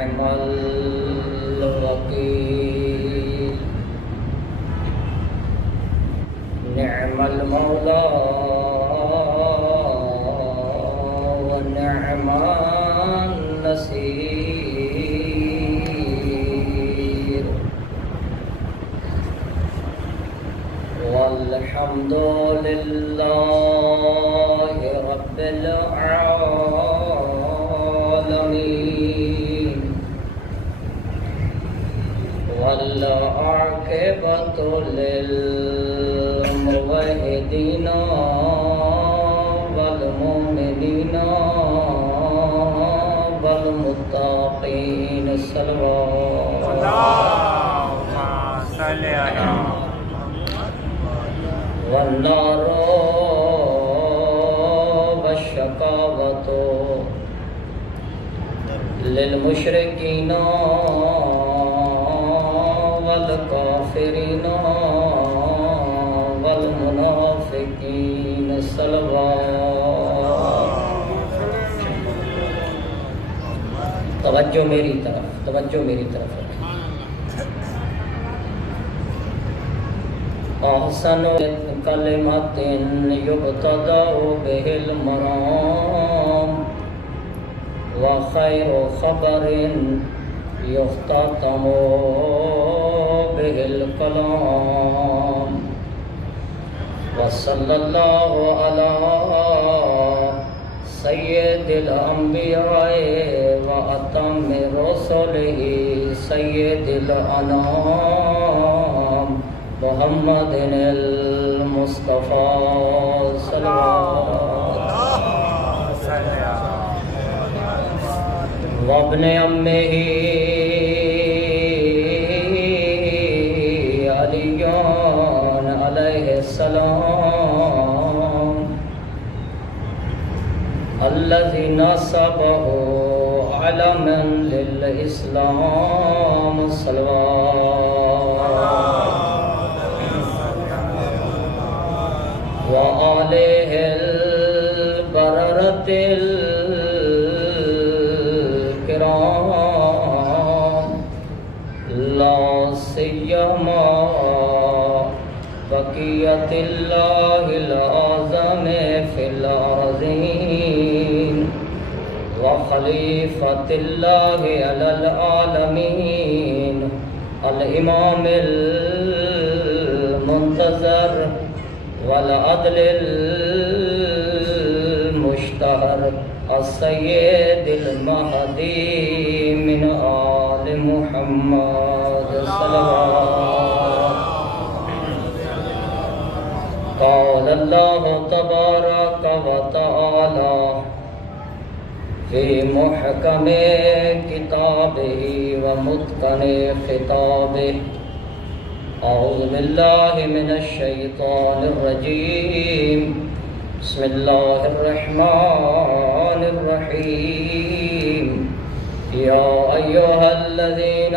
نعم الوكيل نعم المولى ونعم النصير والحمد لله رب العالمين والعاقبة للموحدين والمؤمنين والمتقين صلوات اللهم صل على والنار والشقاوة للمشركين والكافرين والمنافقين صلوات. توجہ میری طرف احسن کلمات یبتدأ به المرام وخیر خبر یختتم به الکلام وصلی اللہ علی سید الانبیاء واتم رسلہ سید الانام محمد المصطفى صلی اللہ وابن امہ علی علیہ السلام الذي نصبه علما للإسلام صلوات وآله البررة الكرام لا سيما بقية الله الأعظم في الأرضين وخليفة الله على العالمين الإمام المنتظر والعدل المشتهر السيد المهدي من آل محمد صلوات. قال الله تبارك وتعالى في محكم كتابه ومتقن خطابه أعوذ بالله من الشيطان الرجيم بسم الله الرحمن الرحيم يا أيها الذين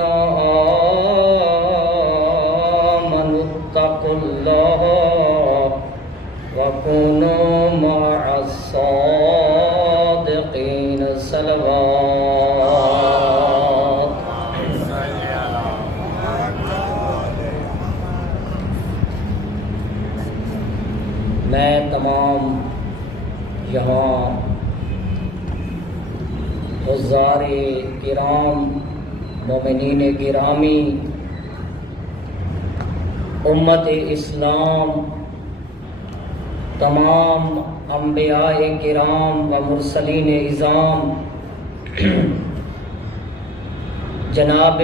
آمنوا اتقوا الله وكونوا مع الصادقين صلوات. میں تمام یہاں حضار کرام مومنین گرامی امت اسلام تمام انبیاء کرام و مرسلین اعظام جناب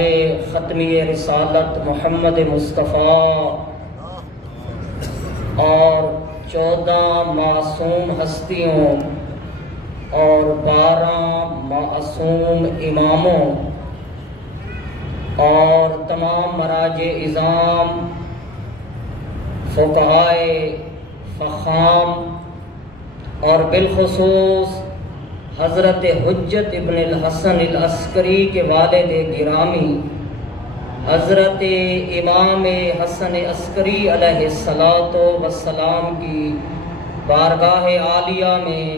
ختمی رسالت محمد مصطفیٰ اور 14 معصوم ہستیوں اور 12 معصوم اماموں اور تمام مراجع اعظام فقہائے فخام اور بالخصوص حضرت حجت ابن الحسن العسکری کے والد گرامی حضرت امام حسن عسکری علیہ السلام کی بارگاہ عالیہ میں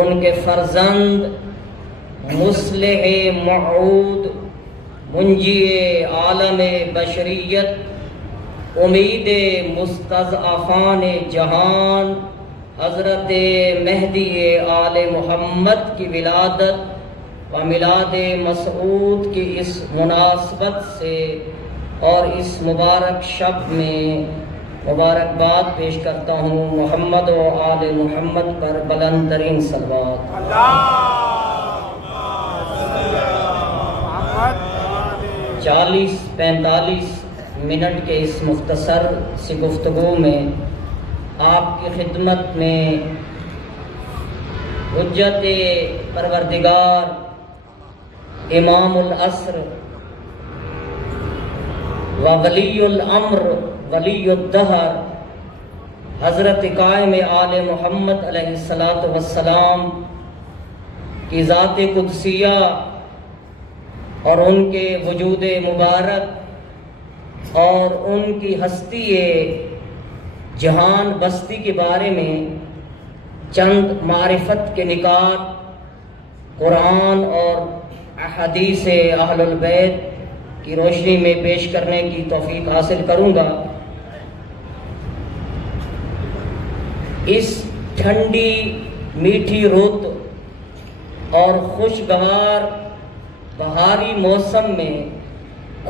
ان کے فرزند مصلح موعود، منجی عالم بشریت، امید مستضعفان جہان، حضرت مہدی آل محمد کی ولادت و میلاد مسعود کی اس مناسبت سے اور اس مبارک شب میں مبارکباد پیش کرتا ہوں محمد و آل محمد پر بلند ترین صلوات۔ 40-45 منٹ کے اس مختصر سی گفتگو میں آپ کی خدمت میں حجت پروردگار، امام العصر و ولی الامر ولی الدہر، حضرت قائم آل محمد علیہ السلام کی ذات قدسیہ اور ان کے وجود مبارک اور ان کی ہستی جہان بستی کے بارے میں چند معرفت کے نکات قرآن اور احادیث اہل البیت کی روشنی میں پیش کرنے کی توفیق حاصل کروں گا۔ اس ٹھنڈی میٹھی رت اور خوشگوار بہاری موسم میں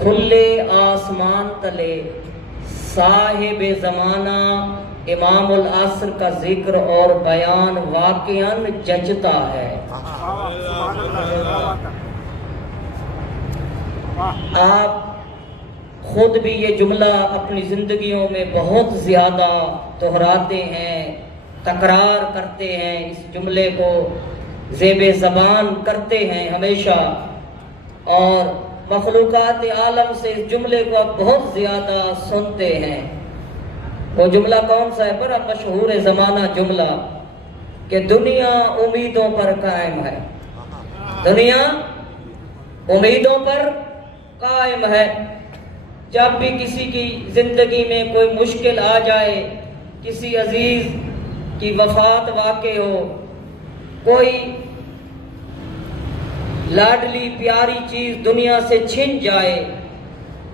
کھلے آسمان تلے صاحب زمانہ امام العصر کا ذکر اور بیان واقعاً جچتا ہے۔ آپ خود بھی یہ جملہ اپنی زندگیوں میں بہت زیادہ دہراتے ہیں، تکرار کرتے ہیں، اس جملے کو زیب زبان کرتے ہیں ہمیشہ، اور مخلوقات عالم سے اس جملے کو آپ بہت زیادہ سنتے ہیں۔ وہ جملہ کون سا ہے؟ بڑا مشہور زمانہ جملہ کہ دنیا امیدوں پر قائم ہے، دنیا امیدوں پر قائم ہے۔ جب بھی کسی کی زندگی میں کوئی مشکل آ جائے، کسی عزیز کی وفات واقع ہو، کوئی لاڈلی پیاری چیز دنیا سے چھن جائے،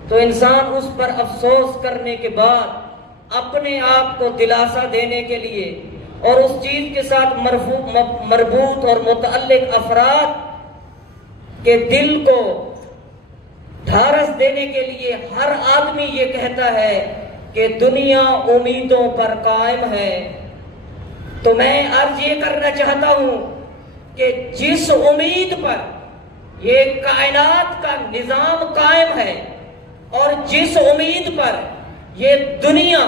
تو انسان اس پر افسوس کرنے کے بعد اپنے آپ کو دلاسا دینے کے لیے اور اس چیز کے ساتھ مربوط اور متعلق افراد کے دل کو ڈھارس دینے کے لیے ہر آدمی یہ کہتا ہے کہ دنیا امیدوں پر قائم ہے۔ تو میں عرض یہ کرنا چاہتا ہوں کہ جس امید پر یہ کائنات کا نظام قائم ہے اور جس امید پر یہ دنیا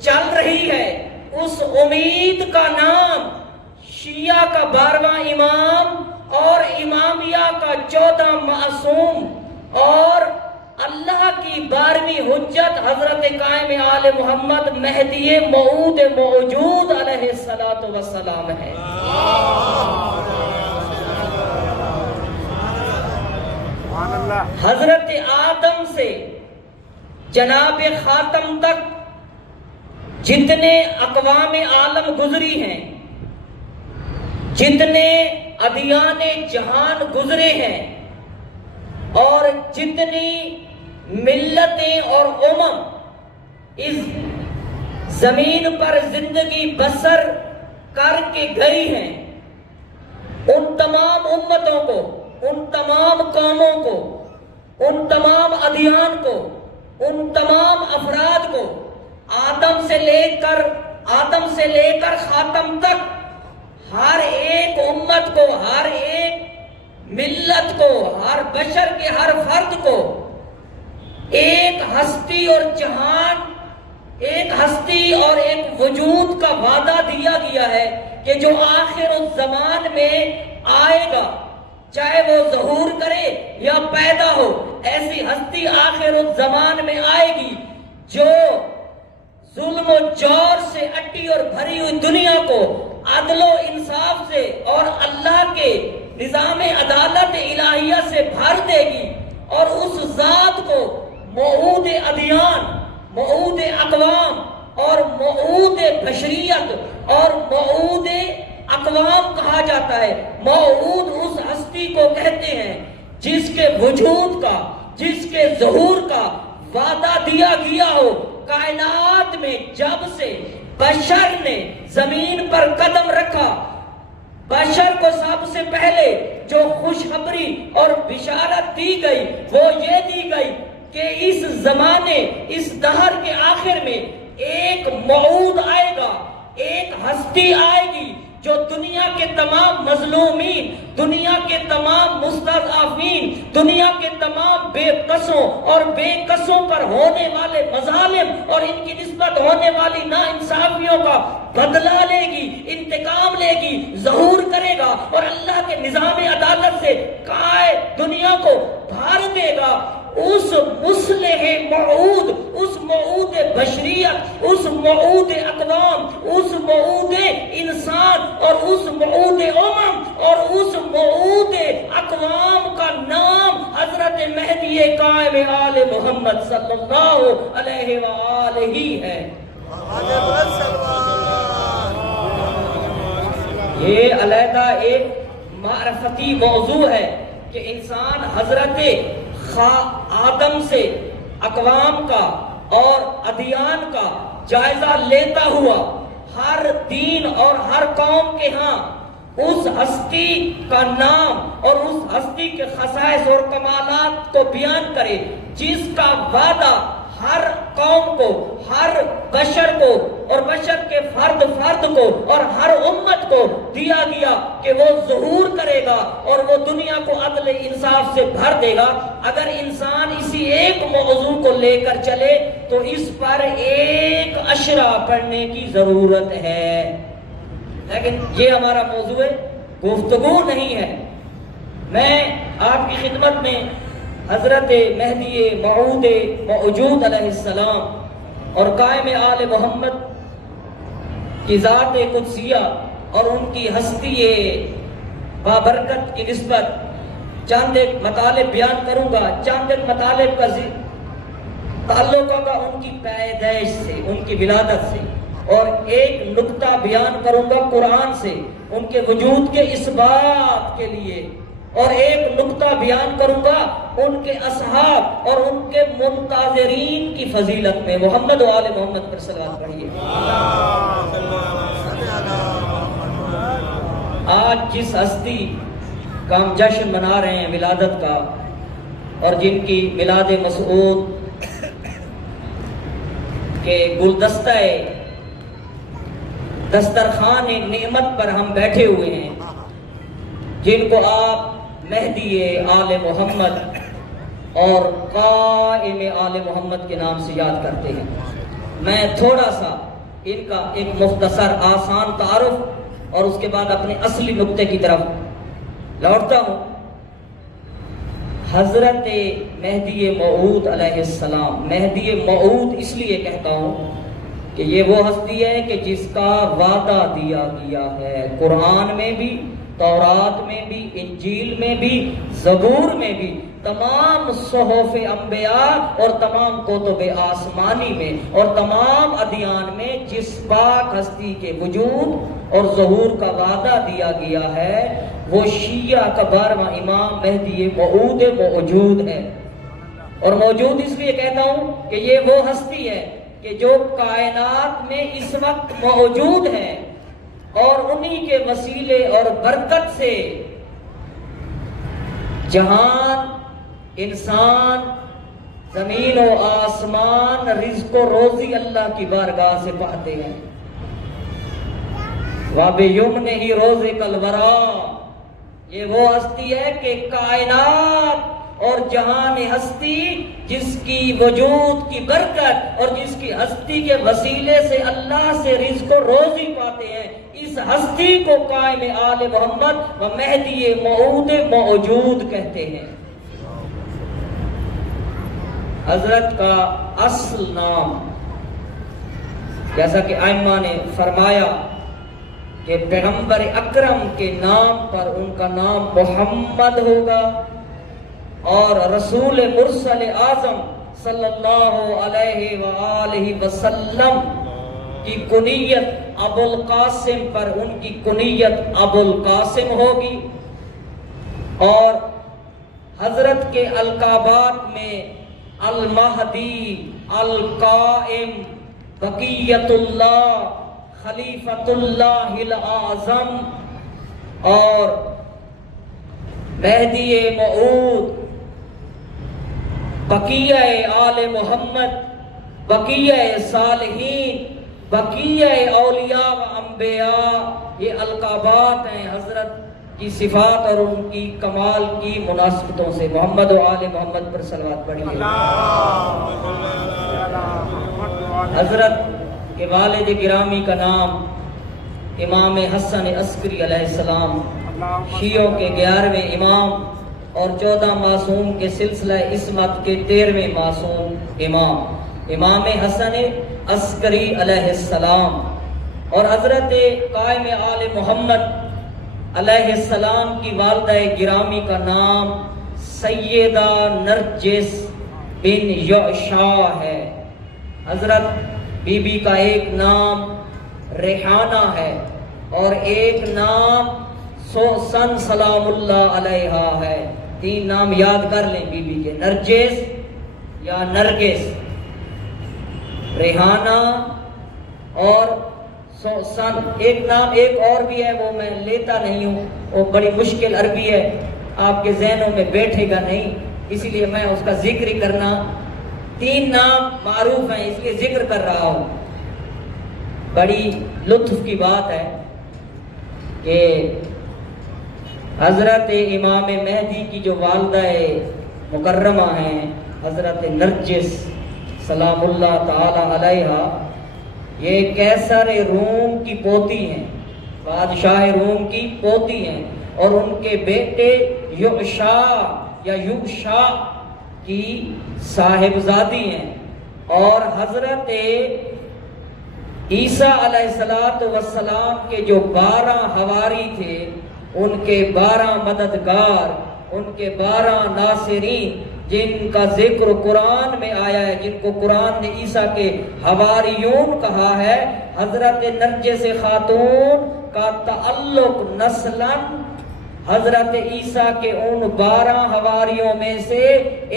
چل رہی ہے، اس امید کا نام شیعہ کا 12واں امام اور امامیہ کا 14 معصوم اور اللہ کی 12ویں حجت حضرت قائم آل محمد مہدی موعود موجود علیہ السلام ہے۔ حضرت آدم سے جناب خاتم تک جتنے اقوام عالم گزری ہیں، جتنے ادیان جہان گزرے ہیں، اور جتنی ملتیں اور اس زمین پر زندگی بسر کر کے گئی ہیں، ان تمام امتوں کو، ان تمام قوموں کو، ان تمام ادیان کو، ان تمام افراد کو آدم سے لے کر خاتم تک ہر ایک امت کو، ہر ایک ملت کو، ہر بشر کے ہر فرد کو ایک ہستی اور جہان، ایک ہستی اور ایک وجود کا وعدہ دیا گیا ہے کہ جو آخر الزمان میں آئے گا، چاہے وہ ظہور کرے یا پیدا ہو، ایسی ہستی آخر الزمان میں آئے گی جو ظلم و جور سے اٹی اور بھری ہوئی دنیا کو عدل و انصاف سے اور اللہ کے نظام عدالت الہیہ سے بھر دے گی، اور اس ذات کو موعود ادیان، موعود اقوام اور موعود بشریت اور موعود اقوام کہا جاتا ہے۔ موعود اس ہستی کو کہتے ہیں جس کے وجود کا، جس کے ظہور کا وعدہ دیا گیا ہو۔ کائنات میں جب سے بشر نے زمین پر قدم رکھا، بشر کو سب سے پہلے جو خوشخبری اور بشارت دی گئی وہ یہ دی گئی کہ اس زمانے، اس دہر کے آخر میں ایک موعود آئے گا، ایک ہستی آئے گی جو دنیا کے تمام مظلومین، دنیا کے تمام مستضعفین، دنیا کے تمام بے قصوں اور بے قصوں پر ہونے والے مظالم اور ان کی نسبت ہونے والی ناانصافیوں کا بدلہ لے گی، انتقام لے گی، ظہور کرے گا اور اللہ کے نظام عدالت سے دنیا کو بھار دے گا۔ اس مصلح موعود، اس موعود بشریت، اس موعود اقوام، اس موعود انسان اور اس موعود امم اور اس موعود اقوام کا نام حضرت مہدی قائم آل محمد صلی اللہ علیہ وآلہ ہے۔ یہ علیحدہ ایک معرفتی موضوع ہے کہ انسان حضرت آدم سے اقوام کا اور ادیان کا جائزہ لیتا ہوا ہر دین اور ہر قوم کے ہاں اس ہستی کا نام اور اس ہستی کے خصائص اور کمالات کو بیان کرے جس کا وعدہ ہر قوم کو، ہر بشر کو اور بشر کے فرد کو اور ہر امت کو دیا گیا کہ وہ ظہور کرے گا اور وہ دنیا کو عدل انصاف سے بھر دے گا۔ اگر انسان اسی ایک موضوع کو لے کر چلے تو اس پر ایک اشرا پڑھنے کی ضرورت ہے، لیکن یہ ہمارا موضوع گفتگو نہیں ہے۔ میں آپ کی خدمت میں حضرت مہدی موعود موجود علیہ السلام اور قائم آل محمد کی ذات قدسیہ اور ان کی ہستی بابرکت کی نسبت چند ایک مطالب بیان کروں گا۔ چند ایک مطالب کا تعلق ہوگا ان کی پیدائش سے، ان کی ولادت سے، اور ایک نقطہ بیان کروں گا قرآن سے ان کے وجود کے اثبات کے لیے، اور ایک نقطہ بیان کروں گا ان کے اصحاب اور ان کے منتظرین کی فضیلت میں۔ محمد و آل محمد پر صلوات پڑھیے۔ آج جس ہستی کا ہم جشن منا رہے ہیں ولادت کا، اور جن کی میلاد مسعود کے گلدستہ دسترخوان نعمت پر ہم بیٹھے ہوئے ہیں، جن کو آپ مہدی آل محمد اور قائم آل محمد کے نام سے یاد کرتے ہیں، میں تھوڑا سا ان کا ایک مختصر آسان تعارف اور اس کے بعد اپنے اصلی نقطے کی طرف لوٹتا ہوں۔ حضرت مہدی موعود علیہ السلام، مہدی موعود اس لیے کہتا ہوں کہ یہ وہ ہستی ہے کہ جس کا وعدہ دیا گیا ہے قرآن میں بھی، تورات میں بھی، انجیل میں بھی، زبور میں بھی، تمام صحف انبیاء اور تمام کتب آسمانی میں اور تمام ادیان میں جس پاک ہستی کے وجود اور ظہور کا وعدہ دیا گیا ہے وہ شیعہ کا 12واں امام مہدی موعود موجود ہے۔ اور موجود اس لیے کہتا ہوں کہ یہ وہ ہستی ہے کہ جو کائنات میں اس وقت موجود ہے، اور انہی کے وسیلے اور برکت سے جہان، انسان، زمین و آسمان رزق و روزی اللہ کی بارگاہ سے پاتے ہیں۔ وَبِيُمْنِهِ رُزِقَ الْوَرَىٰ، یہ وہ ہستی ہے کہ کائنات اور جہان ہستی جس کی وجود کی برکت اور جس کی ہستی کے وسیلے سے اللہ سے رزق و روزی پاتے ہیں، اس ہستی کو قائم آل محمد و مہدی موعود موجود کہتے ہیں۔ حضرت کا اصل نام، جیسا کہ ائمہ نے فرمایا کہ پیغمبر اکرم کے نام پر ان کا نام محمد ہوگا، اور رسول مرسل اعظم صلی اللہ علیہ وآلہ وسلم کی کنیت ابو القاسم پر ان کی کنیت ابو القاسم ہوگی، اور حضرت کے القابات میں المہدی، القائم، بقیت اللہ، خلیفۃ اللہ الاعظم اور مہدی موعود، بقیہ آل محمد، بقیہ صالحین، بقیہ اولیاء و انبیاء، یہ القابات ہیں حضرت کی صفات اور ان کی کمال کی مناسبتوں سے۔ محمد و آل محمد پر صلوات پڑھیے۔ حضرت کے والد گرامی کا نام امام حسن عسکری علیہ السلام، شیعوں کے 11ویں امام اور 14 معصوم کے سلسلہ عصمت کے 13ویں معصوم امام، امام حسن عسکری علیہ السلام، اور حضرت قائم آل محمد علیہ السلام کی والدہ گرامی کا نام سیدہ نرجس بن یعشا ہے۔ حضرت بی بی کا ایک نام ریحانہ ہے اور ایک نام سوسن سلام اللہ علیہا ہے۔ 3 نام یاد کر لیں بی بی کے، نرجس یا نرگس، ریحانہ اور سوسن۔ ایک نام ایک اور بھی ہے، وہ میں لیتا نہیں ہوں، وہ بڑی مشکل عربی ہے، آپ کے ذہنوں میں بیٹھے گا نہیں، اسی لیے میں اس کا ذکر ہی کرنا، 3 نام معروف ہیں اس لیے ذکر کر رہا ہوں۔ بڑی لطف کی بات ہے کہ حضرت امام مہدی کی جو والدہ مکرمہ ہیں حضرت نرجس سلام اللہ تعالی علیہا، یہ قیصر روم کی پوتی ہیں، بادشاہ روم کی پوتی ہیں، اور ان کے بیٹے یعشا یا یوشا کی صاحبزادی ہیں، اور حضرت عیسیٰ علیہ السلام کے جو 12 حواری تھے، ان کے 12 مددگار، ان کے 12 ناصرین، جن کا ذکر قرآن میں آیا ہے، جن کو قرآن نے عیسیٰ کے حواریون کہا ہے، حضرت نرجس خاتون کا تعلق نسلاً حضرت عیسیٰ کے ان 12 حواریوں میں سے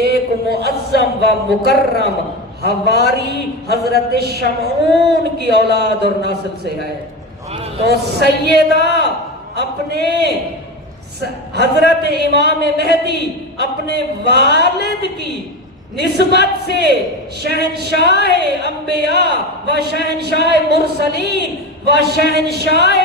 ایک معظم و مکرم حواری حضرت شمعون کی اولاد اور نسل سے ہے۔ تو سیدہ اپنے حضرت امام مہدی اپنے والد کی نسبت سے شہنشاہ انبیاء و شہنشاہ مرسلین و شہنشاہ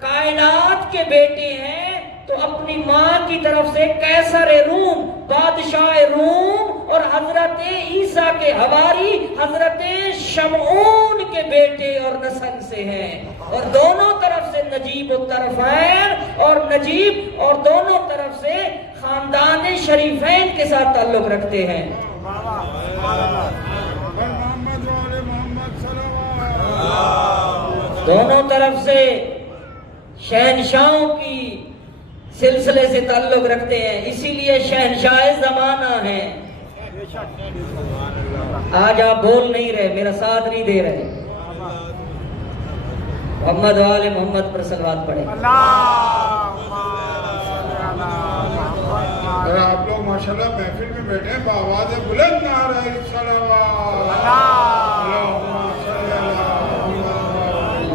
کائنات کے بیٹے ہیں، تو اپنی ماں کی طرف سے قیصر روم، بادشاہ روم، اور حضرت عیسیٰ کے حواری حضرت شمعون کے بیٹے اور نسل سے ہیں، اور دونوں طرف سے نجیب الطرفین اور نجیب، اور دونوں طرف سے خاندان شریفین کے ساتھ تعلق رکھتے ہیں۔ دونوں طرف سے شہنشاہوں کی سلسلے سے تعلق رکھتے ہیں، اسی لیے شہنشاہ زمانہ ہیں۔ آج آپ بول نہیں رہے، میرا ساتھ نہیں دے رہے۔ محمد و آل محمد پر صلوات پڑھیں۔ آپ لوگ ماشاءاللہ محفل میں بیٹھے ہیں، بآواز بلند نعرہ صلوات۔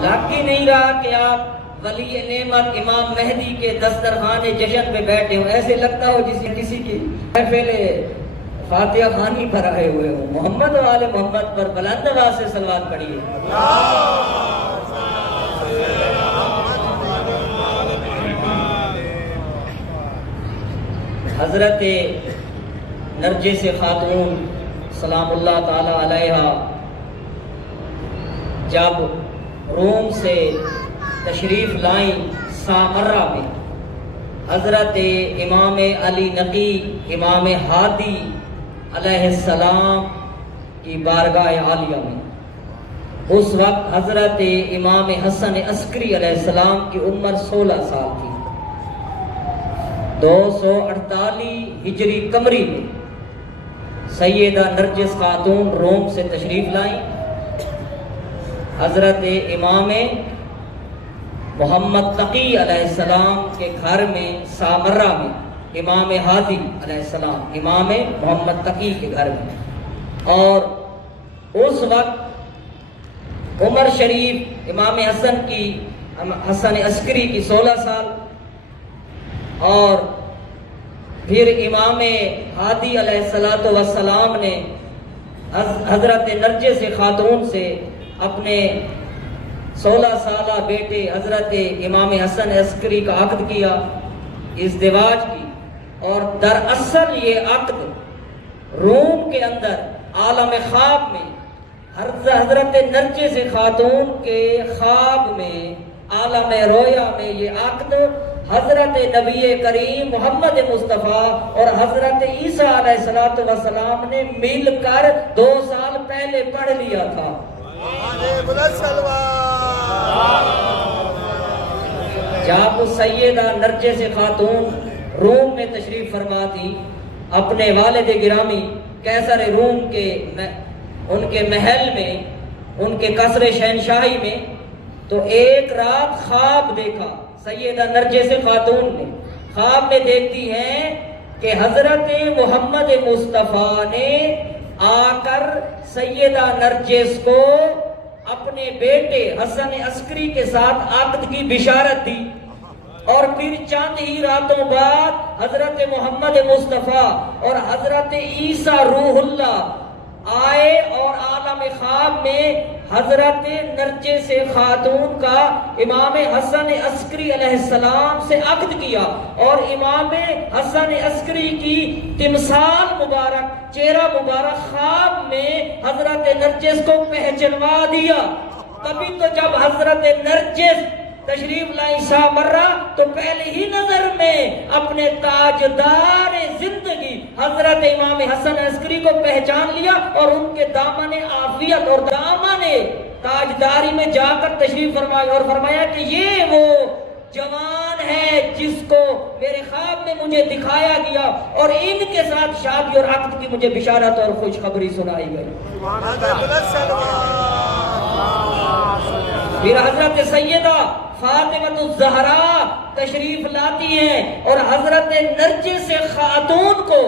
لگ ہی نہیں رہا کہ آپ ولی نعمت امام مہدی کے دسترخوان جشن پہ بیٹھے ہوں، ایسے لگتا ہو جسے کسی کی محفل فاتحہ خوانی پر آئے ہوئے ہوں۔ محمد و آل محمد پر بلند آواز سے صلوات پڑھیے۔ حضرت نرجس خاتون سلام اللہ تعالی علیہا جب روم سے تشریف لائیں سامرہ میں، حضرت امام علی نقی امام ہادی علیہ السلام کی بارگاہ عالیہ میں، اس وقت حضرت امام حسن عسکری علیہ السلام کی عمر 16 سال تھی۔ 248 ہجری قمری میں سیدہ نرجس خاتون روم سے تشریف لائیں، حضرت امام محمد تقی علیہ السلام کے گھر میں سامرہ میں امام ہادی علیہ السلام، امام محمد تقی کے گھر میں، اور اس وقت عمر شریف امام حسن عسکری کی 16 سال، اور پھر امام ہادی علیہ السلام نے حضرت نرجس خاتون سے اپنے 16 سالہ بیٹے حضرت امام حسن عسکری کا عقد کیا، ازدواج کی، اور دراصل یہ عقد روم کے اندر عالم خواب میں حضرت نرجس خاتون کے خواب میں عالم رویا میں یہ عقد حضرت نبی کریم محمد مصطفیٰ اور حضرت عیسیٰ علیہ السلام نے مل کر 2 سال پہلے پڑھ لیا تھا۔ جب سیدہ نرجس خاتون روم میں تشریف فرما تھی اپنے والد گرامی قیصر روم کے ان کے محل میں، ان کے قصر شہنشاہی میں، تو ایک رات خواب دیکھا سیدہ نرجس خاتون نے۔ خواب میں دیکھتی ہیں کہ حضرت محمد مصطفیٰ نے آ کر سیدہ نرجس کو اپنے بیٹے حسن عسکری کے ساتھ عقد کی بشارت دی، اور پھر چند ہی راتوں بعد حضرت محمد مصطفیٰ اور حضرت عیسیٰ روح اللہ آئے اور عالم خواب میں حضرت نرجس خاتون کا امام حسن عسکری علیہ السلام سے عقد کیا، اور امام حسن عسکری کی تمثال مبارک، چہرہ مبارک خواب میں حضرت نرجس کو پہچنوا دیا۔ تبھی تو جب حضرت نرجس تشریف لائی شاہ مرہ تو پہلے ہی نظر میں اپنے تاجدار زندگی حضرت امام حسن عسکری کو پہچان لیا، اور ان کے دامن عافیت اور دامن تاجداری میں جا کر تشریف فرمایا، اور فرمایا کہ یہ وہ جوان ہے جس کو میرے خواب میں مجھے دکھایا گیا، اور ان کے ساتھ شادی اور عقد کی مجھے بشارت اور خوشخبری سنائی گئی۔ پھر حضرت سیدہ فاطمہ الزہرا تشریف لاتی ہیں اور حضرت نرجس خاتون کو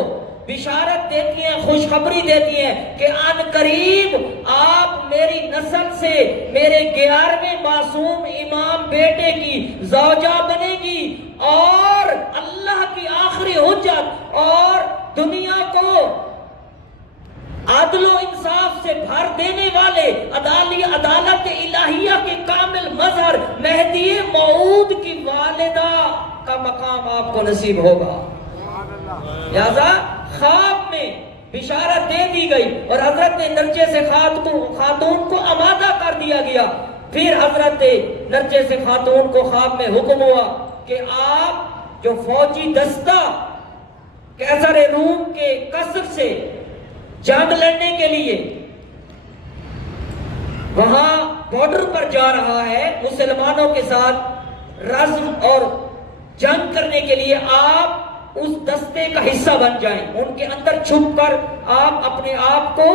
بشارت دیتی ہیں، خوشخبری دیتی ہیں کہ ان قریب آپ میری نسل سے میرے 11ویں معصوم امام بیٹے کی زوجہ بنے گی، اور اللہ کی آخری حجت اور دنیا کو عدل و انصاف سے بھر دینے والے عدالت الہیہ کے کامل مظہر مہدی موعود کی والدہ کا مقام آپ کو نصیب ہوگا۔ لہذا خواب میں بشارت دے دی گئی اور حضرت نرجس خاتون کو آمادہ کر دیا گیا۔ پھر حضرت نرجس خاتون کو خواب میں حکم ہوا کہ آپ جو فوجی دستہ قیصر روم کے قصر سے جنگ لڑنے کے لیے وہاں بارڈر پر جا رہا ہے مسلمانوں کے ساتھ رزم اور جنگ کرنے کے لیے، آپ اس دستے کا حصہ بن جائیں، ان کے اندر چھپ کر آپ اپنے آپ کو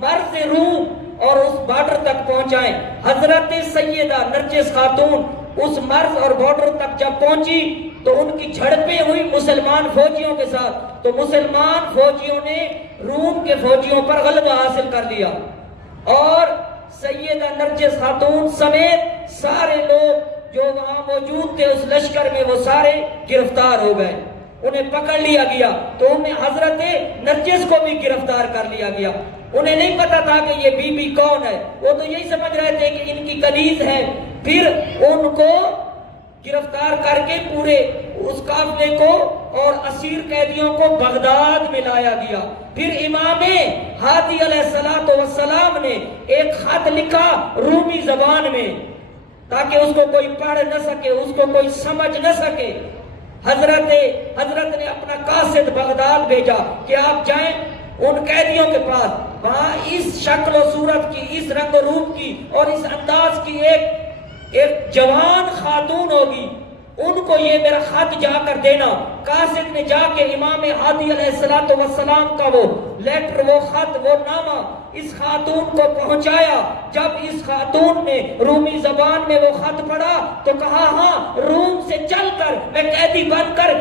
مرز روم اور اس بارڈر تک پہنچائیں۔ حضرت سیدہ نرجس خاتون اس مرز اور بارڈر تک جب پہنچی تو ان کی جھڑپیں ہوئی مسلمان فوجیوں کے ساتھ، تو مسلمان فوجیوں نے روم کے فوجیوں پر غلبہ حاصل کر لیا، اور سیدہ نرجس خاتون سمیت سارے لوگ جو وہاں موجود تھے اس لشکر میں وہ سارے گرفتار ہو گئے، انہیں پکڑ لیا گیا۔ تو انہیں حضرت نرجس کو بھی گرفتار کر لیا گیا۔ انہیں نہیں پتا تھا کہ یہ بی بی کون ہے، وہ تو یہی سمجھ رہے تھے کہ ان کی کنیز ہے۔ پھر ان کو گرفتار کر کے پورے اس قافلے کو اور اسیر قیدیوں کو بغداد میں لایا گیا۔ پھر امام ہادی علیہ السلام نے ایک خط لکھا رومی زبان میں تاکہ اس کو کوئی پڑھ نہ سکے، اس کو کوئی سمجھ نہ سکے۔ حضرت نے اپنا قاصد بغداد بھیجا کہ آپ جائیں ان قیدیوں کے پاس، وہاں اس شکل و صورت کی، اس رنگ و روپ کی اور اس انداز کی ایک جوان خاتون ہوگی، ان کو یہ میرا خط جا کر دینا۔ قاصد نے جا کے امام ہادی علیہ السلام کا وہ لیٹر، وہ خط، وہ نامہ اس خاتون کو پہنچایا۔ جب اس خاتون نے رومی زبان میں وہ خط پڑھا تو کہا ہاں، روم سے چل کر میں قیدی بن کر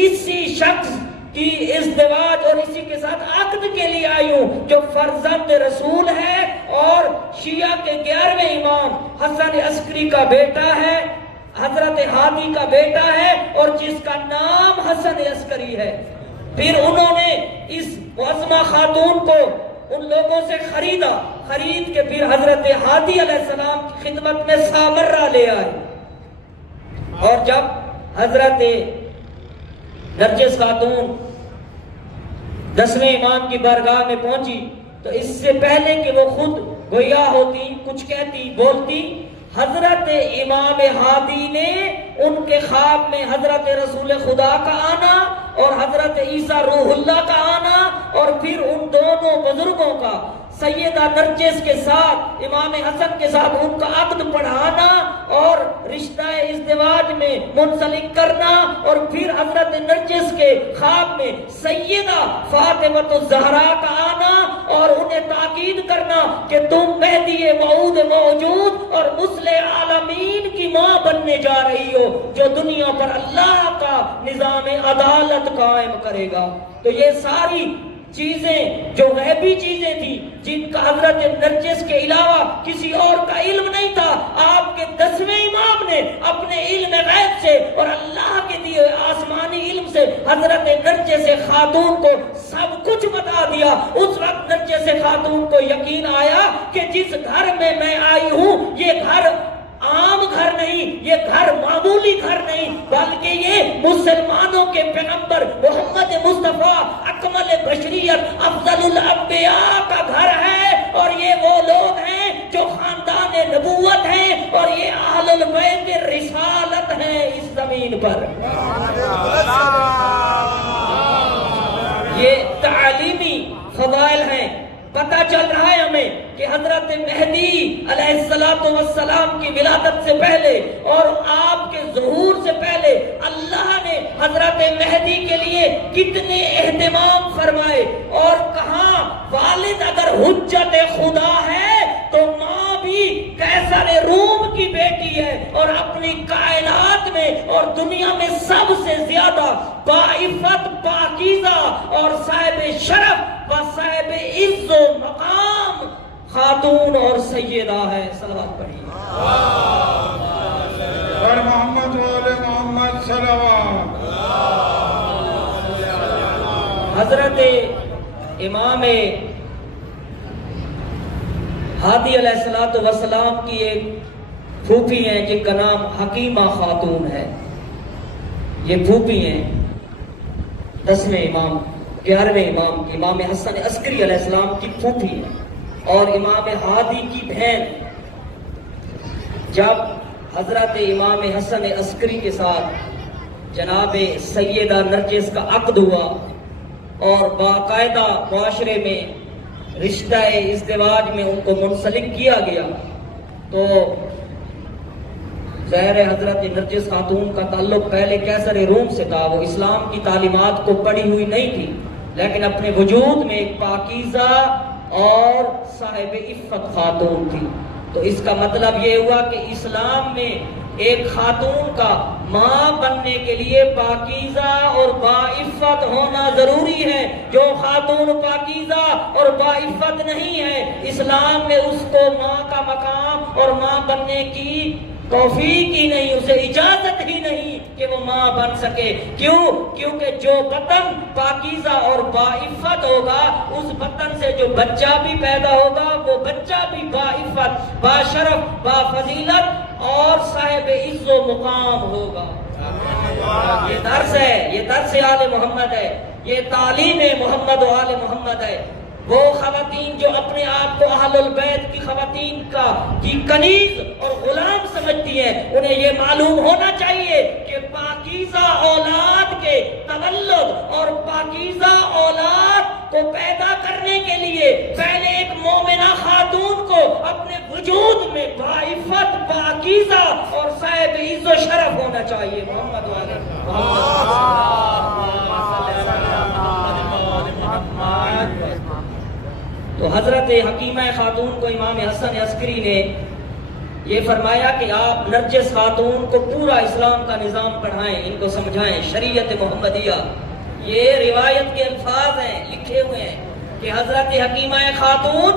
اسی شخص کی ازدواج اور اسی کے ساتھ عقد کے لیے آئی ہوں جو فرزند رسول ہے اور شیعہ کے 11ویں امام حسن عسکری کا بیٹا ہے، حضرت ہادی کا بیٹا ہے، اور جس کا نام حسن عسکری ہے۔ پھر انہوں نے اس معظمہ خاتون کو ان لوگوں سے خرید کے پھر حضرت ہادی علیہ السلام کی خدمت میں سامرہ لے آئے، اور جب حضرت نرجس خاتون 10ویں امام کی بارگاہ میں پہنچی تو اس سے پہلے کہ وہ خود گویا ہوتی، کچھ کہتی، بولتی، حضرت امام ہادی نے ان کے خواب میں حضرت رسول خدا کا آنا اور حضرت عیسیٰ روح اللہ کا آنا، اور پھر ان دونوں بزرگوں کا سیدہ نرجس کے ساتھ، امام حسن کے ساتھ ان کا عقد پڑھانا اور رشتہ ازدواج میں منسلک کرنا، اور پھر حضرت نرجس کے خواب میں سیدہ فاطمہ الزہرا کا آنا اور انہیں تاکید کرنا کہ تم مہدی موعود موجود اور مصلح عالمین کی ماں بننے جا رہی ہو جو دنیا پر اللہ کا نظام عدالت قائم کرے گا۔ تو یہ ساری چیزیں جو غیبی چیزیں تھیں جن کا حضرت نرجس کے علاوہ کسی اور کا علم نہیں تھا، آپ کے 10ویں امام نے اپنے علم غیب سے اور اللہ کے دیے آسمانی علم سے حضرت نرجس خاتون کو سب کچھ بتا دیا۔ اس وقت نرجس خاتون کو یقین آیا کہ جس گھر میں میں آئی ہوں یہ گھر عام گھر نہیں، یہ گھر معمولی گھر نہیں، بلکہ یہ مسلمانوں کے پیغمبر محمد مصطفیٰ اکمل بشریت افضل الانبیاء کا گھر ہے، اور یہ وہ لوگ ہیں جو خاندان نبوت ہیں، اور یہ اہل البیت رسالت ہیں اس زمین پر۔ یہ تعلیمی فضائل ہیں۔ پتہ چل رہا ہے ہمیں کہ حضرت مہدی علیہ السلام کی ولادت سے پہلے اور آپ کے ظہور سے پہلے اللہ نے حضرت مہدی کے لیے کتنے اہتمام فرمائے، اور کہاں والد اگر حجت خدا ہے تو ماں بھی قیصر روم کی بیٹی ہے، اور اپنی کائنات میں اور دنیا میں سب سے زیادہ باعفت، پاکیزہ اور صاحب شرف و صاحب عز و مقام خاتون اور سیدہ ہے۔ صلوات پڑھیے۔ اور محمد والے محمد صلوات۔ حضرت امام ہادی علیہ السلام کی ایک پھوپھی ہیں جن کا نام حکیمہ خاتون ہے۔ یہ پھوپھی ہیں 10ویں امام 11ویں امام امام حسن عسکری علیہ السلام کی پھوپھی ہے اور امام ہادی کی بہن۔ جب حضرت امام حسن عسکری کے ساتھ جناب سیدہ نرجس کا عقد ہوا اور باقاعدہ معاشرے میں رشتہ ازدواج میں ان کو منسلک کیا گیا، تو ظاہر حضرت نرجس خاتون کا تعلق پہلے قیصر روم سے تھا، وہ اسلام کی تعلیمات کو پڑھی ہوئی نہیں تھی، لیکن اپنے وجود میں ایک پاکیزہ اور صاحب عفت خاتون تھی۔ تو اس کا مطلب یہ ہوا کہ اسلام میں ایک خاتون کا ماں بننے کے لیے پاکیزہ اور باعفت ہونا ضروری ہے۔ جو خاتون پاکیزہ اور باعفت نہیں ہے، اسلام میں اس کو ماں کا مقام اور ماں بننے کی توفیق ہی نہیں، اسے اجازت ہی نہیں کہ وہ ماں بن سکے۔ کیونکہ جو بطن پاکیزہ اور باعفت ہوگا، اس بطن سے جو بچہ بھی پیدا ہوگا وہ بچہ بھی باعفت، باشرف، بافضیلت اور صاحب عز و مقام ہوگا۔ یہ درس ہے، یہ درس آل محمد ہے، یہ تعلیم محمد و آل محمد ہے۔ وہ خواتین جو اپنے آپ کو اہل البیت کی خواتین کی کنیز اور غلام سمجھتی ہیں، انہیں یہ معلوم ہونا چاہیے کہ پاکیزہ اولاد کے تولد اور پاکیزہ اولاد کو پیدا کرنے کے لیے پہلے ایک مومنہ خاتون کو اپنے وجود میں باعفت، پاکیزہ اور صاحب عز و شرف ہونا چاہیے۔ محمد والے تو حضرت حکیمہ خاتون کو امام حسن عسکری نے یہ فرمایا کہ آپ نرجس خاتون کو پورا اسلام کا نظام پڑھائیں، ان کو سمجھائیں شریعت محمدیہ. یہ روایت کے الفاظ ہیں، لکھے ہوئے ہیں کہ حضرت حکیمہ خاتون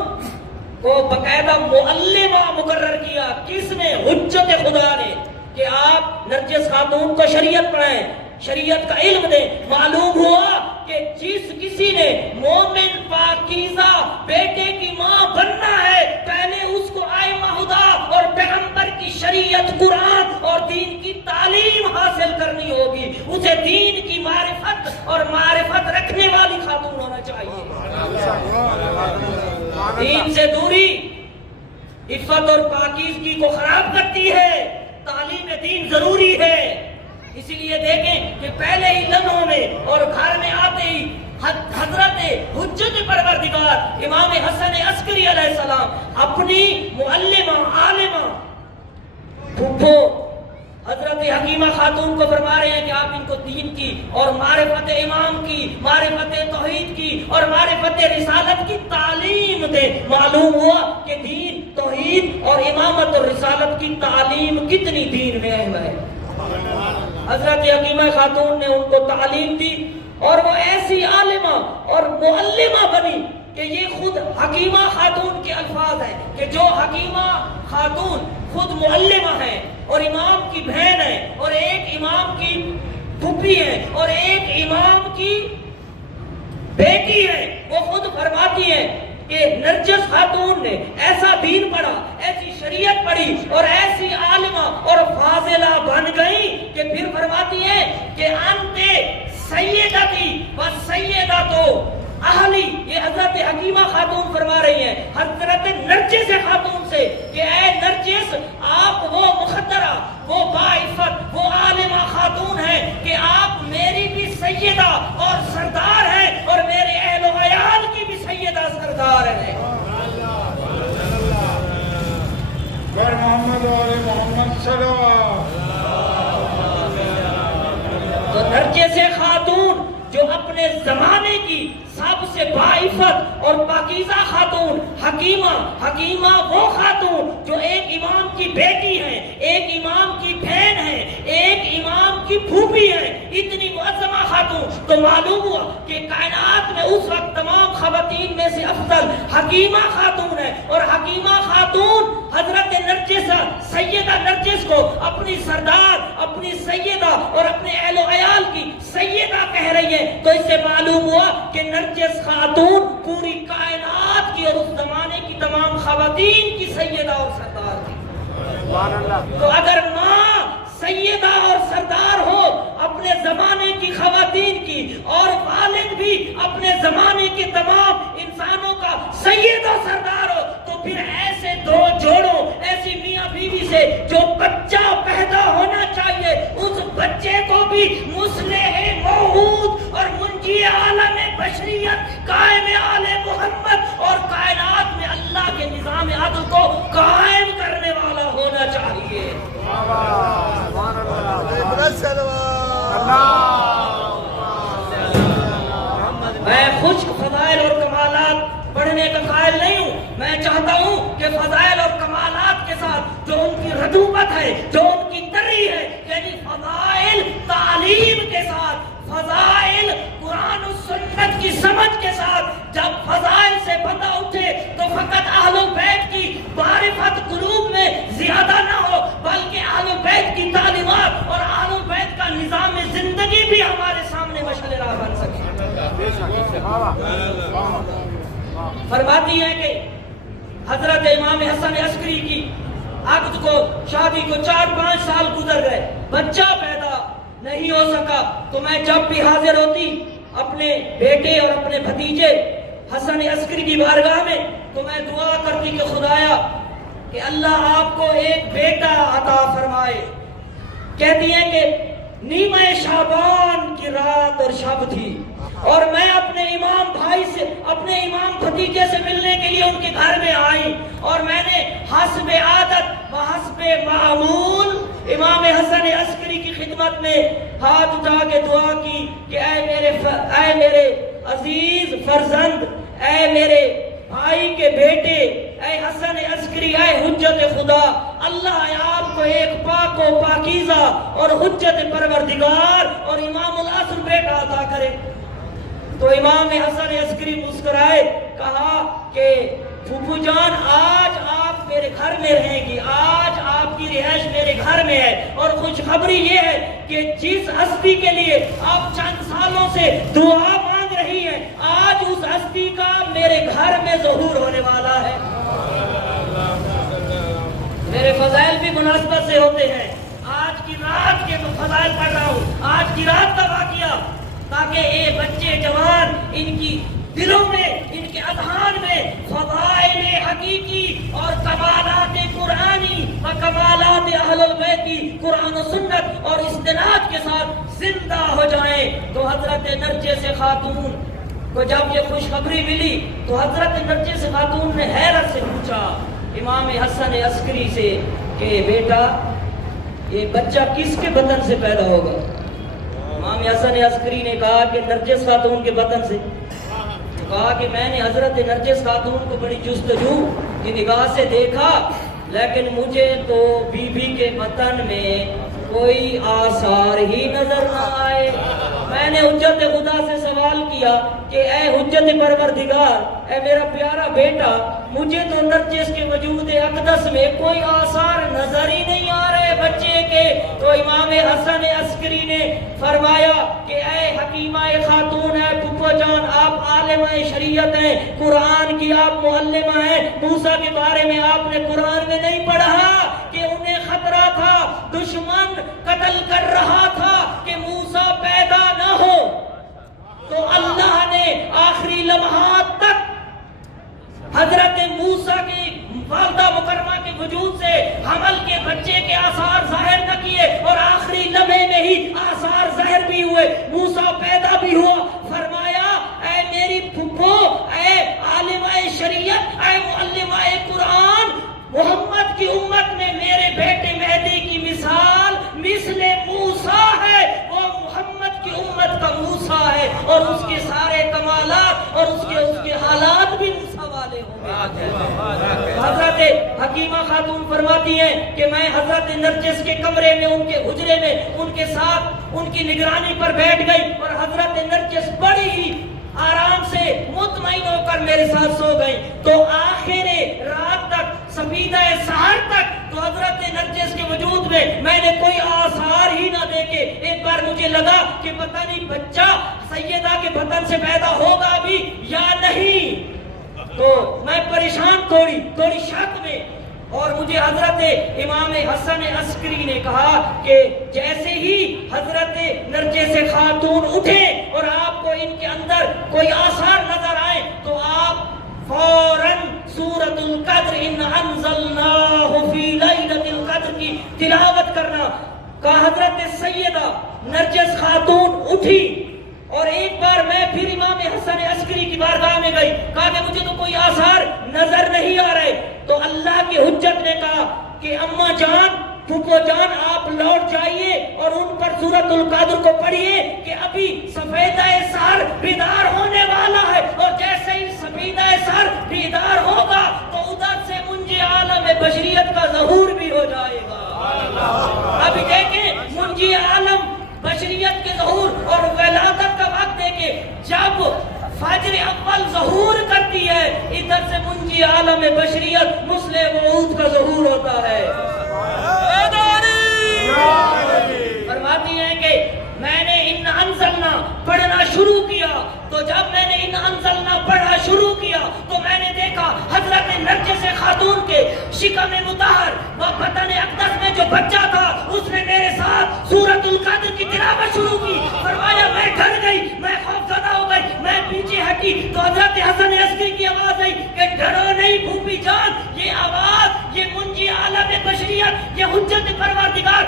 کو باقاعدہ معلمہ مقرر کیا. کس نے؟ حجت خدا نے، کہ آپ نرجس خاتون کو شریعت پڑھائیں، شریعت کا علم دیں. معلوم ہوا کہ جس کسی نے مومن پاکیزہ بیٹے کی ماں بننا ہے، پہلے اس کو ائمہ خدا اور پیغمبر کی شریعت، قرآن اور دین کی تعلیم حاصل کرنی ہوگی. اسے دین کی معرفت اور معرفت رکھنے والی خاتون ہونا چاہیے. دین سے دوری عفت اور پاکیزگی کو خراب کرتی ہے. تعلیم دین ضروری ہے. اسی لیے دیکھیں کہ پہلے ہی لمحوں میں اور گھر میں آتے ہی حضرت حجت پروردگار امام حسن عسکری علیہ السلام اپنی معلمہ عالمہ پھپھو حضرت حکیمہ خاتون کو فرما رہے ہیں کہ آپ ان کو دین کی اور معرفت امام کی، معرفت توحید کی اور معرفت رسالت کی تعلیم دیں. معلوم ہوا کہ دین، توحید اور امامت اور رسالت کی تعلیم کتنی دین میں اہم ہے. حضرت حکیمہ خاتون نے ان کو تعلیم دی اور وہ ایسی عالمہ اور معلمہ بنی کہ یہ خود حکیمہ خاتون کے الفاظ ہیں کہ جو حکیمہ خاتون خود معلمہ ہیں اور امام کی بہن ہے اور ایک امام کی پھپھی ہے اور ایک امام کی بیٹی ہے، وہ خود فرماتی ہے کہ نرجس خاتون نے ایسا دین پڑھا، ایسی شریعت پڑھی اور ایسی عالمہ اور فاضلہ بن گئی کہ پھر فرماتی ہے کہ انتے سیدتی و سیداتو اہلی. یہ حضرت حکیمہ خاتون فرما رہی ہیں حضرت نرجس خاتون سے کہ اے نرجس، آپ وہ مخدرہ، وہ باعفت، وہ عالمہ خاتون ہیں کہ آپ میری بھی سیدہ اور سردار ہیں اور میرے اہل و عیال کی بھی سیدہ سردار ہیں. محمد اور محمد صلی اللہ. تو نرجس خاتون جو اپنے زمانے کی سب سے باعفت اور پاکیزہ خاتون، حکیمہ وہ خاتون جو ایک امام کی بیٹی ہے، ایک امام کی بہن ہے، ایک امام کی پھوپھی ہے، اتنی معظمہ خاتون. تو معلوم ہوا کہ کائنات میں اس وقت تمام خواتین میں سے افضل حکیمہ خاتون ہے. اور حکیمہ خاتون حضرت نرجس، سیدہ نرجس کو اپنی سردار، اپنی سیدہ اور اپنے اہل و عیال کی سیدہ کہہ رہی ہے. تو اس سے معلوم ہوا کہ نرجس خاتون پوری کائنات کی اور اس زمانے کی تمام خواتین کی سیدہ اور سردار تھی. تو اگر ماں سیدہ اور سردار ہو اپنے زمانے کی خواتین کی اور والد بھی اپنے زمانے کے تمام انسانوں کا سید و سردار ہو، تو پھر ایسے دو جوڑوں، ایسی میاں بیوی سے جو بچہ پیدا ہونا چاہیے، اس بچے کو بھی مصلح موعود اور منجی عالم بشریت، قائم آل محمد اور کائنات میں اللہ کے نظام عدل کو قائم کرنے والا ہونا چاہیے. میں خشک فضائل اور کمالات پڑھنے کا قائل نہیں ہوں. میں چاہتا ہوں کہ فضائل اور کمالات کے ساتھ جو ان کی رطوبت ہے، جو ان کی تری ہے، یعنی فضائل تعلیم کے ساتھ، فضائل قرآن و سنت کی سمجھ کے ساتھ، جب فضائل سے بندہ اٹھے تو فقط اہل بیت کی معرفت قلوب میں زیادہ نہ ہو، بلکہ اہل بیت کی تعلیمات اور اہل بیت کا نظام زندگی بھی ہمارے سامنے مشعل راہ بن سکے. فرماتی ہے کہ حضرت امام حسن عسکری کی عقد کو، شادی کو 4-5 سال گزر گئے، بچہ پیدا نہیں ہو سکا. تو میں جب بھی حاضر ہوتی اپنے بیٹے اور اپنے بھتیجے حسن عسکری کی بارگاہ میں، تو میں دعا کرتی کہ خدایا کہ اللہ آپ کو ایک بیٹا عطا فرمائے. کہتی ہیں کہ نیمہ شعبان کی رات اور شب تھی اور میں اپنے امام بھائی سے، اپنے امام بھتیجے سے ملنے کے لیے ان کے گھر میں آئی اور میں نے حسب عادت و حسب معمول امام حسن عسکری کی خدمت میں ہاتھ اٹھا کے دعا کی کہ اے میرے عزیز فرزند، اے میرے بھائی کے بیٹے، اے حسن عسکری، اے حجت خدا، اللہ آپ کو ایک پاک و پاکیزہ اور حجت پروردگار اور امام العصر بیٹا عطا کرے۔ تو امام حسن عسکری مسکرائے، کہا کہ پھوپھو جان آج آپ میرے گھر میں رہیں گی، آج آپ کی رہائش میرے گھر میں ہے، اور خوشخبری یہ ہے کہ جس ہستی کے لیے آپ چند سالوں سے دعا مانگ رہی ہیں، آج اس ہستی کا میرے گھر میں ظہور ہونے والا ہے۔ میرے فضائل بھی مناسبت سے ہوتے ہیں، آج کی رات کے فضائل پڑھ رہا ہوں، آج کی رات کا واقعہ، تاکہ اے بچے جوان ان کی دلوں میں، ان کے اذہان میں فضائل حقیقی اور کمالات قرآنی و کمالات اہل البیت کی قرآن و سنت اور استناد کے ساتھ زندہ ہو جائیں۔ تو حضرت نرجس خاتون کو جب یہ خوشخبری ملی تو حضرت نرجس خاتون نے حیرت سے پوچھا امام حسن عسکری سے کہ بیٹا یہ بچہ کس کے بطن سے پیدا ہوگا؟ امام حسن عسکری نے کہا کہ نرجس خاتون کے بطن سے۔ کہا کہ میں نے حضرت نرجس خاتون کو بڑی جستجو کی نگاہ سے دیکھا، لیکن مجھے تو بی بی کے بطن میں کوئی آثار ہی نظر نہ آئے۔ میں نے حجت خدا سے سوال کیا کہ اے حجت پروردگار، اے میرا پیارا بیٹا، مجھے تو نرجس کے وجود اقدس میں کوئی آثار نظر ہی نہیں آ رہے بچے کے۔ تو امام حسن عسکری نے فرمایا کہ اے حکیمہ خاتون، اے پھپھو جان، آپ عالمہ شریعت ہیں، قرآن کی آپ معلمہ ہیں، موسیٰ کے بارے میں آپ نے قرآن میں نہیں پڑھا کہ انہیں خطرہ تھا، دشمن قتل کر رہا تھا کہ موسیٰ پیدا نہ ہو؟ تو اللہ نے آخری لمحات تک حضرت موسیٰ کی والدہ مکرمہ کے وجود سے حمل کے بچے کے آثار ظاہر نہ کیے، اور آخری لمحے میں ہی آثار ظاہر بھی ہوئے، موسیٰ پیدا بھی ہوا۔ فرمایا اے میری پھپھو، اے عالمہ شریعت، اے معلمہ قرآن، محمد کی امت میں میرے بیٹے مہدی کی مثال مثل موسیٰ ہے، وہ محمد کی امت کا موسیٰ ہے، اور اس کے سارے کمالات اور اس کے حالات بھی موسیٰ والے ہوں گے۔ حضرت حکیمہ خاتون فرماتی ہیں کہ میں حضرت نرجس کے کمرے میں، ان کے حجرے میں ان کے ساتھ ان کی نگرانی پر بیٹھ گئی، اور حضرت نرجس بڑی ہی آرام سے مطمئن ہو کر میرے ساتھ سو گئی۔ تو آخر رات تک، سفیدہ سحر تک، تو حضرت نرجس کے وجود میں نے کوئی آثار ہی نہ دیکھے۔ ایک بار مجھے لگا کہ پتہ نہیں بچہ سیدہ کے بطن سے پیدا ہوگا بھی یا نہیں، تو میں پریشان تھوڑی شک میں، اور مجھے حضرت امام حسن عسکری نے کہا کہ جیسے ہی حضرت نرجس خاتون اٹھے اور آپ کو ان کے اندر کوئی آثار نظر آئے تو آپ فوراً سورۃ القدر ان انزلناہ فی لیلۃ القدر کی تلاوت کرنا۔ کہا حضرت سیدہ نرجس خاتون اٹھی، اور ایک بار میں پھر امام حسن عسکری کی بارگاہ میں گئی، کہا کہ مجھے تو کوئی آثار نظر نہیں آ رہے۔ تو اللہ کی حجت نے کہا کہ اماں جان، پھپھو جان، آپ لوٹ جائیے اور ان پر سورۃ القدر کو پڑھیے کہ ابھی سفیدہ سحر بیدار ہونے والا ہے، اور جیسے ہی سفیدہ سحر بیدار ہوگا تو ادھر سے منجی عالم بشریت کا ظہور بھی ہو جائے گا۔ ابھی دیکھیں منجی عالم بشریت کے ظہور اور ولادت کا وقت دیکھیں، جب فجر اول ظہور کرتی ہے، ادھر سے منجی عالم بشریت مسلم وعود کا ظہور ہوتا ہے۔ فرماتی ہیں کہ میں نے ان انزلنا پڑھنا شروع کیا، تو جب میں نے ان انزلنا پڑھا شروع کیا تو میں نے دیکھا حضرت نرجس خاتون کے شکم مطہر و بطن اقدس میں جو بچہ تھا، اس نے میرے ساتھ سورۃ القدر کی تلاوت شروع کی۔ فرمایا میں ڈر گئی، میں خوفزدہ ہو گئی، میں پیچھے ہٹی تو حضرت حسن عسکری کی آواز آئی کہ ڈرو نہیں پھوپھی جان، یہ آواز، یہ منجی عالم بشریت، یہ حجت پروردگار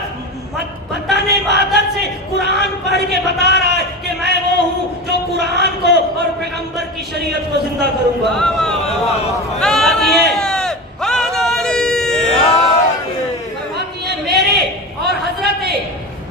بطن مادر سے قرآن پڑھ کے بتا رہا ہے کہ میں وہ ہوں جو قرآن کو اور پیغمبر کی شریعت کو زندہ کروں گا۔ فرماتی ہیں میرے اور حضرت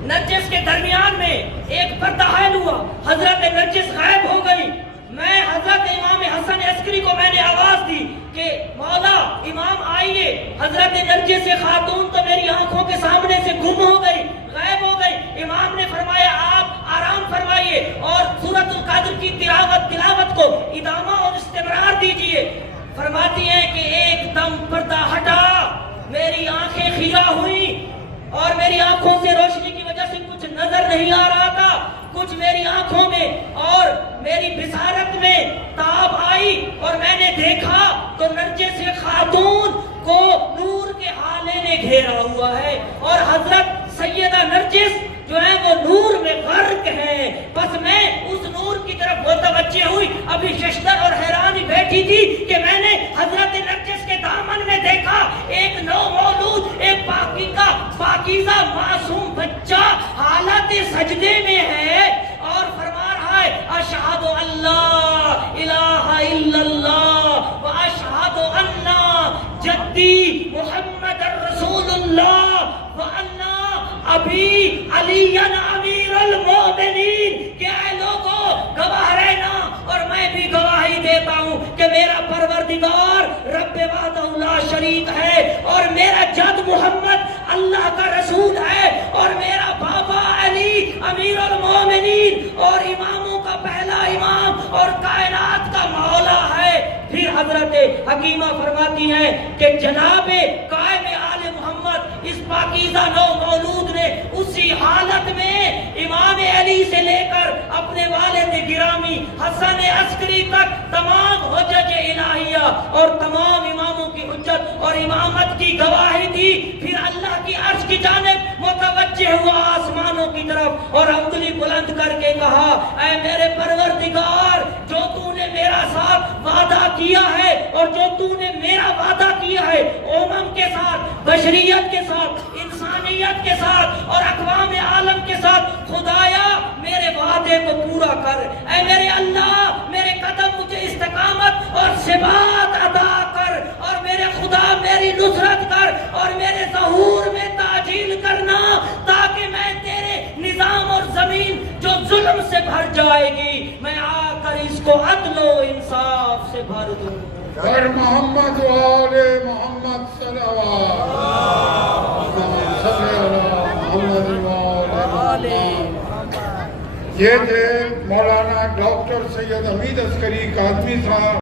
نرجس کے درمیان میں ایک پردہ حائل ہوا، حضرت نرجس غائب ہو گئی۔ میں حضرت امام حسن عسکری کو میں نے آواز دی کہ مولا امام آئیے. حضرت نرجس خاتون تو میری آنکھوں کے سامنے سے گم ہو گئی, غائب ہو گئی. امام نے فرمایا آپ آرام فرمائیے اور سورۃ القدر کی تلاوت کو ادامہ اور استمرار دیجئے. فرماتی ہیں کہ ایک دم پردہ ہٹا, میری آنکھیں خیرہ ہوئی اور میری آنکھوں سے روشنی کی وجہ سے کچھ نظر نہیں آ رہا تھا. کچھ میری آنکھوں میں اور میری بصارت میں تاب آئی اور میں نے دیکھا تو نرجس خاتون کو نور کے ہالے نے گھیرا ہوا ہے اور حضرت سیدہ نرجس جو ہے وہ نور میں غرق ہے. بس میں اس نور کی طرف متوجہ ہوئی. ابھی ششدر اور حیرانی بیٹھی تھی کہ میں نے حضرت نرجس کے دامن میں دیکھا ایک نو مولود, ایک پاکیزہ معصوم بچہ حالت سجدے میں ہے اور فرما رہا ہے اشہد اللہ الہ الا اللہ و اشہد ان جدی محمد رسول اللہ و ان ابھی علی امیر المومنین. کہ اے لوگوں گواہ رہنا اور میں بھی گواہی دیتا ہوں کہ میرا پروردگار رب وحدہ لا شریک ہے اور میرا جد محمد اللہ کا رسول ہے اور میرا بابا علی امیر المومنین اور اماموں کا پہلا امام اور کائنات کا مولا ہے. پھر حضرت حکیمہ فرماتی ہیں کہ جناب قائم آل محمد اس پاکیزہ نو مولود نے اسی حالت میں امام علی سے لے کر اپنے والد گرامی حسن عسکری تک تمام حجج الہیہ اور تمام اماموں کی حجت اور امامت کی گواہی دی. پھر اللہ کی عرش کی جانب متوجہ ہوا آسمانوں کی طرف اور انگلی بلند کر کے کہا اے میرے پروردگار, جو تو نے میرا ساتھ وعدہ کیا ہے اور جو تو نے میرا وعدہ کیا ہے امم کے ساتھ, بشریت کے ساتھ, انسانیت کے ساتھ اور اقوام عالم کے ساتھ, خدایا میرے وعدے کو پورا کر. اے میرے اللہ, میرے قدم مجھے استقامت اور ثبات عطا کر اور میرے خدا میری نصرت کر اور میرے ظہور میں تعجیل کرنا تاکہ میں تیرے نظام اور زمین جو ظلم سے بھر جائے گی میں آ کر اس کو عدل و انصاف سے بھر دوں. پر محمد و آل محمد صلوات. یہ تھے مولانا ڈاکٹر سید حمید عسکری کاظمی صاحب.